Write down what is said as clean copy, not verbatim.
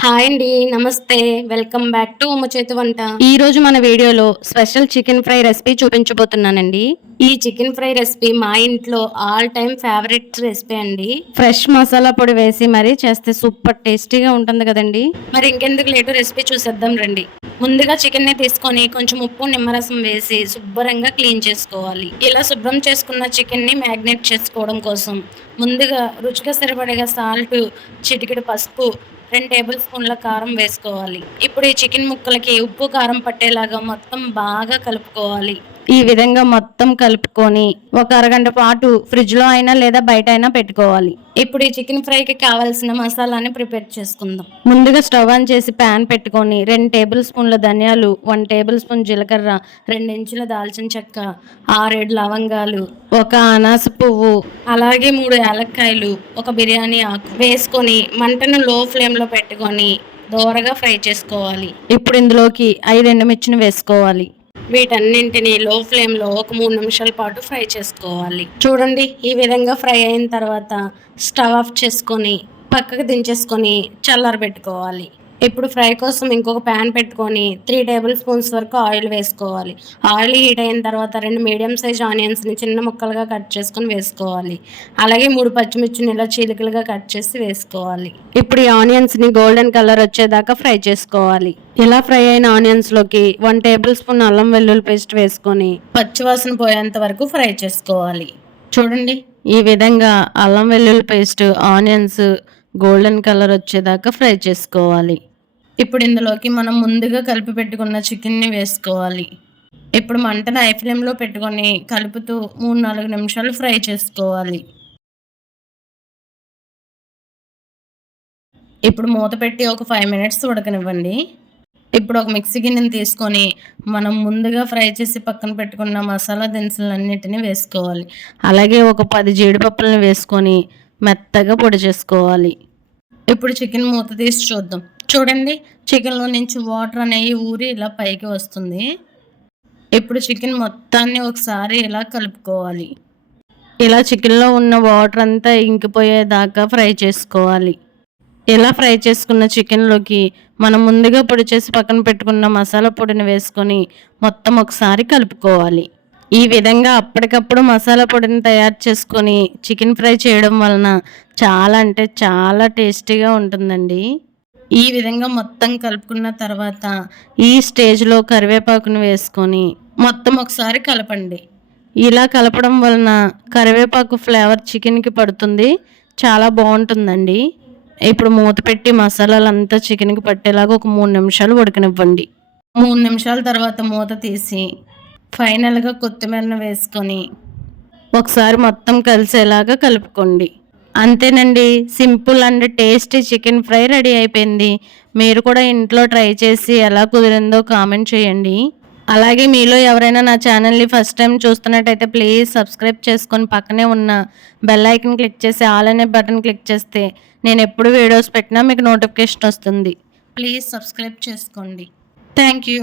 Hi అండి. నమస్తే. Welcome back to ఉమ్మ చేతి వంట. ఈ రోజు మన వీడియోలో స్పెషల్ చికెన్ ఫ్రై రెసిపీ చూపించబోతున్నానండి. ఈ చికెన్ ఫ్రై రెసిపీ మా ఇంట్లో ఆల్ టైమ్ ఫేవరెట్ రెసిపీ అండి. ఫ్రెష్ మసాలా పొడి వేసి మరీ చేస్తే సూపర్ టేస్టీగా ఉంటుంది కదండి. మరి ఇంకెందుకు లేటు రెసిపీ చూసేద్దాం రండి. ముందుగా చికెన్ని తీసుకొని కొంచెం ఉప్పు నిమ్మరసం వేసి శుభ్రంగా క్లీన్ చేసుకోవాలి. ఇలా శుభ్రం చేసుకున్న చికెన్ని మ్యాగ్నేట్ చేసుకోవడం కోసం ముందుగా రుచిగా సరిపడగా సాల్ట్, చిటికెడు పసుపు, 2 టేబుల్ స్పూన్ల కారం వేసుకోవాలి. ఇప్పుడు ఈ చికెన్ ముక్కలకి ఉప్పు కారం పట్టేలాగా మొత్తం బాగా కలుపుకోవాలి. ఈ విధంగా మొత్తం కలుపుకొని ఒక అరగంట పాటు ఫ్రిడ్జ్లో అయినా లేదా బయట అయినా పెట్టుకోవాలి. ఇప్పుడు ఈ చికెన్ ఫ్రైకి కావాల్సిన మసాలాని ప్రిపేర్ చేసుకుందాం. ముందుగా స్టవ్ ఆన్ చేసి ప్యాన్ పెట్టుకొని 2 టేబుల్ స్పూన్ల ధనియాలు, 1 టేబుల్ స్పూన్ జీలకర్ర, 2 ఇంచుల దాల్చిన చెక్క, 6-7 లవంగాలు, ఒక అనాస పువ్వు, అలాగే 3 యాలక్కాయలు, ఒక బిర్యానీ ఆకు వేసుకొని మంటను లో ఫ్లేమ్లో పెట్టుకొని దోరగా ఫ్రై చేసుకోవాలి. ఇప్పుడు ఇందులోకి 5 ఎండుమిర్చిని వేసుకోవాలి. వీటన్నింటినీ లో ఫ్లేమ్లో ఒక 3 నిమిషాల పాటు ఫ్రై చేసుకోవాలి. చూడండి, ఈ విధంగా ఫ్రై అయిన తర్వాత స్టవ్ ఆఫ్ చేసుకొని పక్కకు దించేసుకొని చల్లారబెట్టుకోవాలి. ఇప్పుడు ఫ్రై కోసం ఇంకొక ప్యాన్ పెట్టుకొని 3 టేబుల్ స్పూన్స్ వరకు ఆయిల్ వేసుకోవాలి. ఆయిల్ హీట్ అయిన తర్వాత 2 మీడియం సైజ్ ఆనియన్స్ని చిన్న ముక్కలుగా కట్ చేసుకొని వేసుకోవాలి. అలాగే 3 పచ్చిమిర్చిని ఇలా చీలికలుగా కట్ చేసి వేసుకోవాలి. ఇప్పుడు ఈ ఆనియన్స్ని గోల్డెన్ కలర్ వచ్చేదాకా ఫ్రై చేసుకోవాలి. ఇలా ఫ్రై అయిన ఆనియన్స్లోకి 1 టేబుల్ స్పూన్ అల్లం వెల్లుల్లి పేస్ట్ వేసుకొని పచ్చివాసన పోయేంత వరకు ఫ్రై చేసుకోవాలి. చూడండి, ఈ విధంగా అల్లం వెల్లుల్లి పేస్ట్, ఆనియన్స్ గోల్డెన్ కలర్ వచ్చేదాకా ఫ్రై చేసుకోవాలి. ఇప్పుడు ఇందులోకి మనం ముందుగా కలిపి పెట్టుకున్న చికెన్ని వేసుకోవాలి. ఇప్పుడు మంటను హై ఫ్లేమ్లో పెట్టుకొని కలుపుతూ 3-4 నిమిషాలు ఫ్రై చేసుకోవాలి. ఇప్పుడు మూత పెట్టి ఒక 5 మినిట్స్ ఉడకనివ్వండి. ఇప్పుడు ఒక మిక్సీ గిన్నెని తీసుకొని మనం ముందుగా ఫ్రై చేసి పక్కన పెట్టుకున్న మసాలా దినుసులన్నిటిని వేసుకోవాలి. అలాగే ఒక 10 జీడిపప్పులను వేసుకొని మెత్తగా పొడి చేసుకోవాలి. ఇప్పుడు చికెన్ మూత తీసి చూద్దాం. చూడండి, చికెన్లో నుంచి వాటర్ అనేవి ఊరి ఇలా పైకి వస్తుంది. ఇప్పుడు చికెన్ మొత్తాన్ని ఒకసారి ఇలా కలుపుకోవాలి. ఇలా చికెన్లో ఉన్న వాటర్ అంతా ఇంకిపోయేదాకా ఫ్రై చేసుకోవాలి. ఇలా ఫ్రై చేసుకున్న చికెన్లోకి మనం ముందుగా పొడి చేసి పక్కన పెట్టుకున్న మసాలా పొడిని వేసుకొని మొత్తం ఒకసారి కలుపుకోవాలి. ఈ విధంగా అప్పటికప్పుడు మసాలా పొడిని తయారు చేసుకొని చికెన్ ఫ్రై చేయడం వలన చాలా అంటే చాలా టేస్టీగా ఉంటుందండి. ఈ విధంగా మొత్తం కలుపుకున్న తర్వాత ఈ స్టేజ్లో కరివేపాకును వేసుకొని మొత్తం ఒకసారి కలపండి. ఇలా కలపడం వలన కరివేపాకు ఫ్లేవర్ చికెన్కి పడుతుంది, చాలా బాగుంటుందండి. ఇప్పుడు మూత పెట్టి మసాలాలంతా చికెన్కి పట్టేలాగా ఒక 3 నిమిషాలు ఉడకనివ్వండి. 3 నిమిషాల తర్వాత మూత తీసి ఫైనల్గా కొత్తిమీరను వేసుకొని ఒకసారి మొత్తం కలిసేలాగా కలుపుకోండి. అంతేనండి, simple and tasty chicken fry ready అయిపోయింది. మీరు కూడా ఇంట్లో ట్రై చేసి ఎలా కుదిరిందో కామెంట్ చేయండి. అలాగే మీలో ఎవరైనా నా ఛానల్ని ఫస్ట్ టైం చూస్తున్నట్టయితే ప్లీజ్ సబ్స్క్రైబ్ చేసుకొని పక్కనే ఉన్న బెల్ ఐకన్ క్లిక్ చేసి ఆల్ అనే బటన్ క్లిక్ చేస్తే నేను ఎప్పుడు వీడియోస్ పెట్టినా మీకు నోటిఫికేషన్ వస్తుంది. ప్లీజ్ సబ్స్క్రైబ్ చేసుకోండి. Thank you.